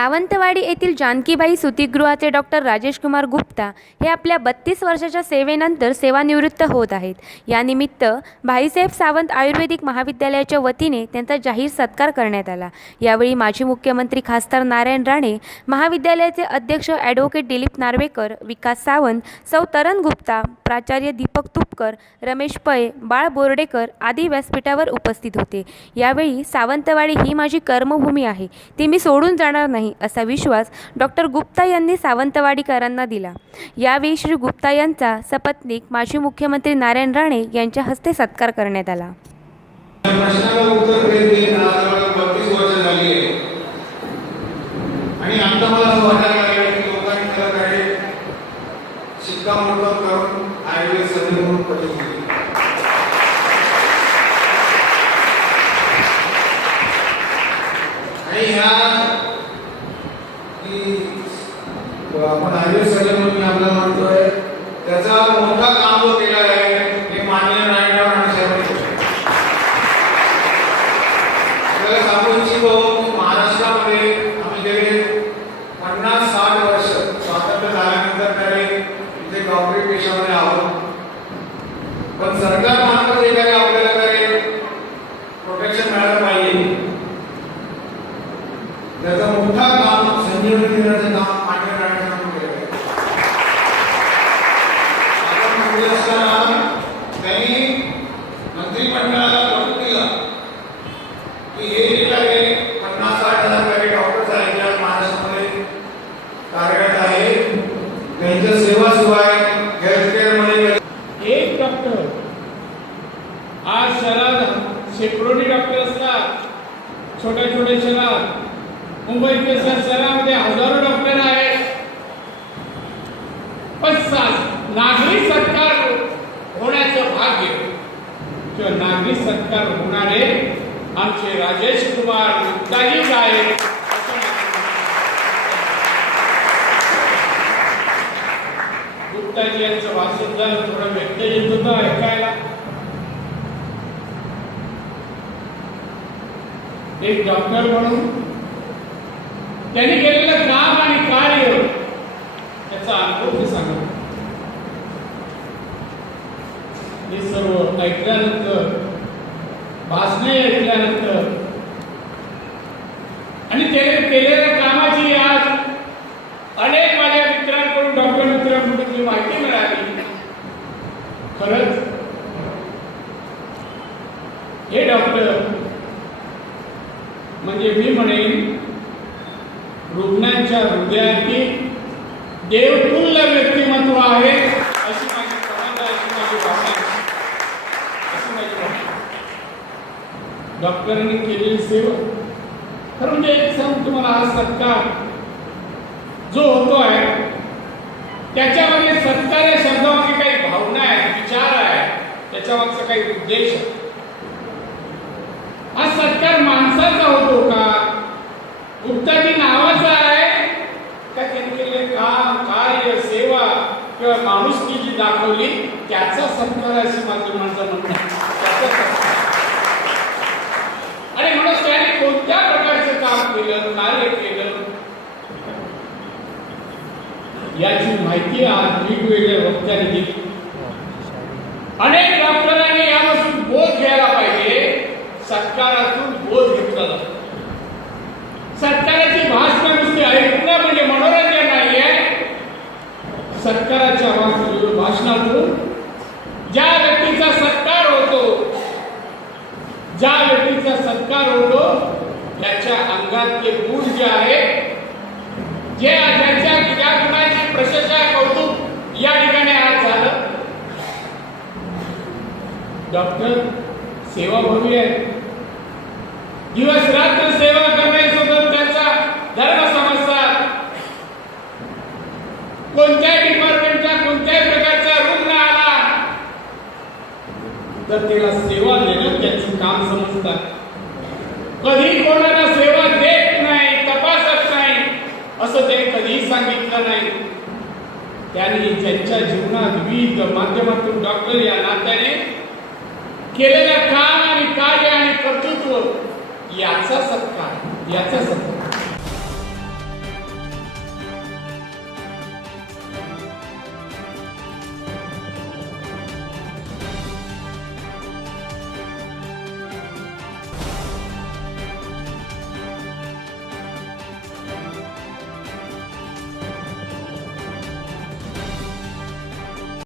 सावंतवाडी येथील जानकीबाई सूतिगृहाचे डॉक्टर राजेश कुमार गुप्ता हे आपल्या 32 वर्षाच्या सेवेनंतर सेवानिवृत्त होत आहेत. यानिमित्त भाईसाहेब सावंत आयुर्वेदिक महाविद्यालयाच्या वतीने त्यांचा जाहीर सत्कार करण्यात आला. यावेळी माजी मुख्यमंत्री खासदार नारायण राणे, महाविद्यालयाचे अध्यक्ष ॲडव्होकेट दिलीप नार्वेकर, विकास सावंत, सौ तरण गुप्ता, प्राचार्य दीपक तुपकर, रमेश पै, बाळ बोर्डेकर आदी व्यासपीठावर उपस्थित होते. यावेळी सावंतवाडी ही माझी कर्मभूमी आहे, ती मी सोडून जाणार नाही असा विश्वास डॉक्टर गुप्ता यांनी सावंतवाडीकरांना दिला. यावेळी श्री गुप्ता यांचा सपत्नीक माजी मुख्यमंत्री नारायण राणे यांच्या हस्ते सत्कार करण्यात आला. प्रश्नाला उत्तर देत 32 वर्ष झाली आहे आणि आता मला असं वाटायला लागलं की लोकांनी त्याला काही शिक्कामोर्तब करून आयुर्वेद संधी म्हणून पटवून दिली. आणि ह्या आपण आयुर्वेद संधी म्हणून आपल्याला म्हणतोय त्याचा मोठा काम जो केला आहे हे माननीय नारायण राणे साहेबांनी आपल्याला सांगू इच्छितो की महाराष्ट्रामध्ये आम्ही गेले 50-60 वर्ष स्वातंत्र्य झाल्यानंतर तरी इथे डॉक्टरी पेशामध्ये आहोत, पण सरकार मार्फत जे काही आपल्याला काही प्रोटेक्शन मिळालं पाहिजे त्याचा मोठा काम संजीवनी देण्याचं काम मान्य राहण्याचं केलं आहे. आपण पुढे असताना त्यांनी मंत्रिमंडळाला कळून दिलं की हे जे काही 50-60 हजार काही डॉक्टर्स आहेत ज्या महाराष्ट्रामध्ये कार्यरत आहेत त्यांच्या सेवाशिवाय हेल्थकेअरमध्ये एक डॉक्टर आज शहरात शेकडोनी डॉक्टर असतात. छोट्या छोट्या शहरात मुंबईच्या शहरामध्ये हजारो डॉक्टर आहेत, पण नागरी सत्कार होण्याचं भाग्य किंवा नागरी सत्कार होणारे आमचे राजेश कुमार गुप्ताजी आहेत. गुप्ताजी यांचं वाचन झालं थोडं व्यक्त येत होतं ऐकायला. एक डॉक्टर म्हणून त्यांनी केलेलं काम आणि कार्य त्याचा अनुभव सांगतो. हे सर्व ऐकल्यानंतर, भाषणे ऐकल्यानंतर आणि त्याने केलेल्या कामाची आज अनेक माझ्या मित्रांकडून, डॉक्टर मित्रांकडून जी माहिती मिळाली, खरंच हे डॉक्टर म्हणजे मी म्हणेन रुग्णांच्या हृदयातील देवतुल्य व्यक्तिमत्व आहे अशी माझी समज आहे, अशी माझी भावना आहे. डॉक्टरांनी केलेली सेवा खरं म्हणजे एक सांगतो तुम्हाला, हा सत्कार जो होतोय त्याच्यामध्ये सत्कार या शब्दामध्ये काही भावना आहेत, विचार आहे, त्याच्यामागचा काही उद्देश आहे. हा सत्कार माणसाचा होतो का, गुप्ताजी नावाचा आहे का, त्यांनी केलेले काम, कार्य, सेवा किंवा माणुसकी जी दाखवली त्याचा सत्कार अशी माझं म्हणणं आहे. आणि म्हणून त्याने कोणत्या प्रकारचं काम केलं, कार्य केलं याची माहिती आज वेगवेगळ्या वक्त्यांनी दिली. अनेक डॉक्टरांनी यापासून बोध घ्यायला पाहिजे. सत्कारातून बोध घेतला जातो. सत्काराची भाषण नुसती ऐकणं म्हणजे मनोरंजन नाहीये. सत्काराच्या भाषणातून ज्या व्यक्तीचा सत्कार होतो, ज्या व्यक्तीचा सत्कार होतो त्याच्या अंगातले गुण जे आहेत, जे ज्या गुणाची प्रशंसा, कौतुक या ठिकाणी आज झालं. डॉक्टर सेवाभावी आहे, दिवस रात्र सेवा करण्यासोबत त्यांचा धर्म समजतात. कोणत्याही डिपार्टमेंटचा कोणत्याही प्रकारचा रुग्ण आला तर त्याला सेवा देणं त्यांचं काम समजतात. कधी कोणाला सेवा देत नाही, तपासत नाही असं ते कधीही सांगितलं नाही. त्यांनी त्यांच्या जीवनात विविध माध्यमातून डॉक्टर या नात्याने केलेलं काम आणि कार्य आणि कर्तृत्व याचा सत्कार